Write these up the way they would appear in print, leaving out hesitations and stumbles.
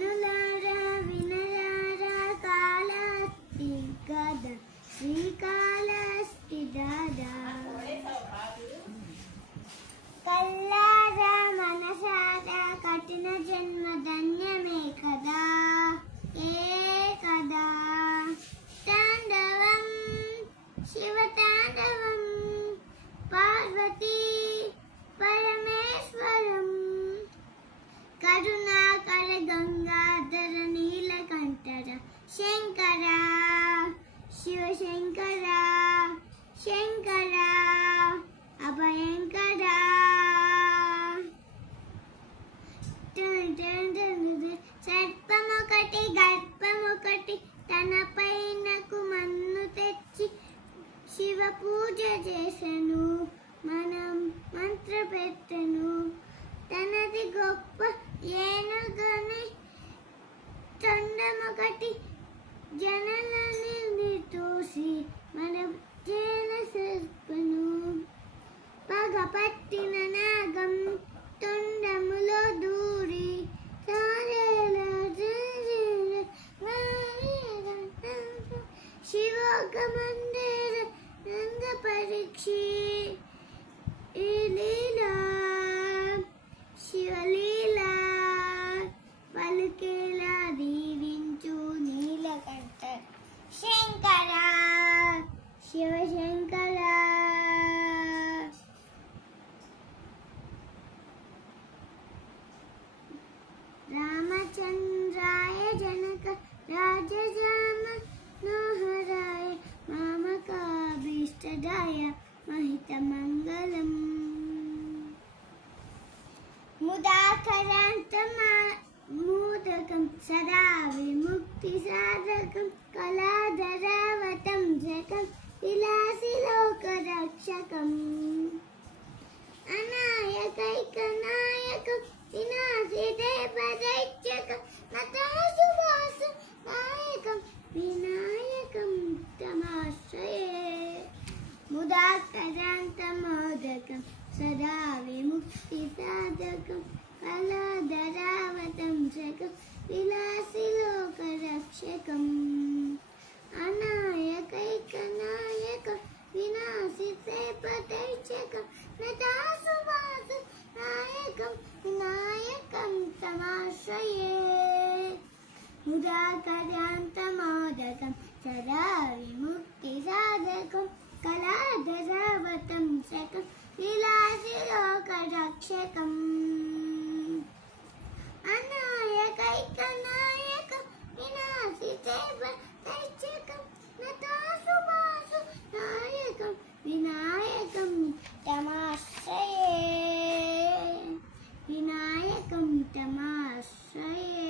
జనులారా వినరారా కాళహస్తి గద శ్రీకాళహస్తి దాదా కల్లారా మనసారా కఠిన జన్మ ధన్యమే కదా ఏ కదా తాండవం శివ తాండవం పార్వతీ పరమేశ్వరం కరుణాకర గంగాధర నీలకంఠర శంకర శివ శంకర శంకర అభయంకర సర్పమొకటి గర్భమొకటి తన పైనకు మన్ను తెచ్చి శివ పూజ చేసెను మనం మంత్ర పెట్టెను తనది గొప్ప ఏనుగని తొండమొకటి జనలని తోసి మన జన సర్పను పగపట్టిన నాగం తొండములో దూరి శివోగమందిర రంగ పరీక్షి ఈ లీలా శివలీలా పలుకేలా దీవించు నీలకంఠ శంకర శివశంకర రామచంద్రాయ జనక రాజజామ నోహరాయ మామకాభీష్టదాయ మహితమంగళం ముదాకరాంతమోదకం సదా విముక్తి సాధకం కళాధరావతం జకం విలాసిలోకరక్షకం అనాయకైకనాయకం వినాశిదేవదైత్యకం నతాసువాసు నాయకం వినాయకం తమాశ్రయే ముదాకరాంతమోదకం సదా విముక్తి సాధకం కళాధరావతం జకం విలాసిలోకరక్షకం అనాయకైకనాయకం వినాశిదేవదైత్యకం నతాసువాసు నాయకం వినాయకం తమాశ్రయే ముదాకరాంతమోదకం సదా విముక్తి సాధకం కళాధరావతం శకం విలాసిలోకరక్షకం అనాయకైకనాయకం వినాశిదేవదైత్యకం నతాసువాసు నాయకం వినాయకం తమాశ్రయే వినాయకం తమాశ్రయే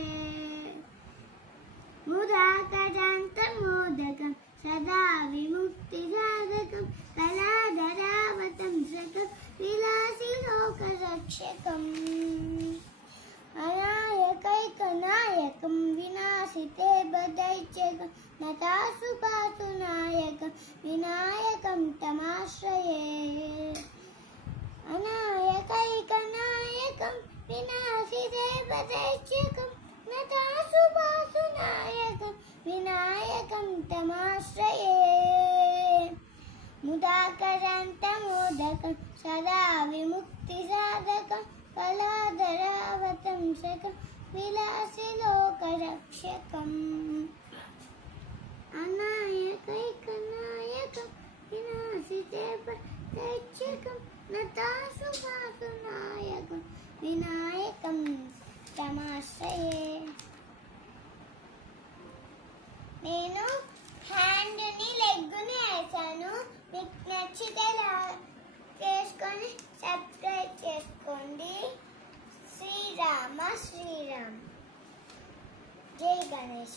ముదాకరాంతమోదకం సదా విముక్తి సాధకం కళాధరావతం శకం విలాసిలోకరక్షకం అనాయకైకనాయకం వినాశిదేవదైత్యకం నతాసుపాసు నాయకం వినాయకం తమాశ్రయే అనాయకైకనాయకం వినాశిదేవదైత్యకం నతాసుపాసు నాయకం వినాయకం తమాశ్రయే ముదాకరాంతమోదకం సదా విముక్తి సాధకం కళాధరావతం శకం విలాసిలోకరక్షకం అనాయకైకనాయకం వినాశిదేవదైత్యకం నతాసుపాసు నాయకం వినాయకం తమాశ్రయే నేను హ్యాండ్ని లెగ్గుని వేసాను మీకు నచ్చితే చేసుకొని సబ్స్క్రైబ్ చేసుకోండి శ్రీరామ శ్రీరామ్ జై గణేశ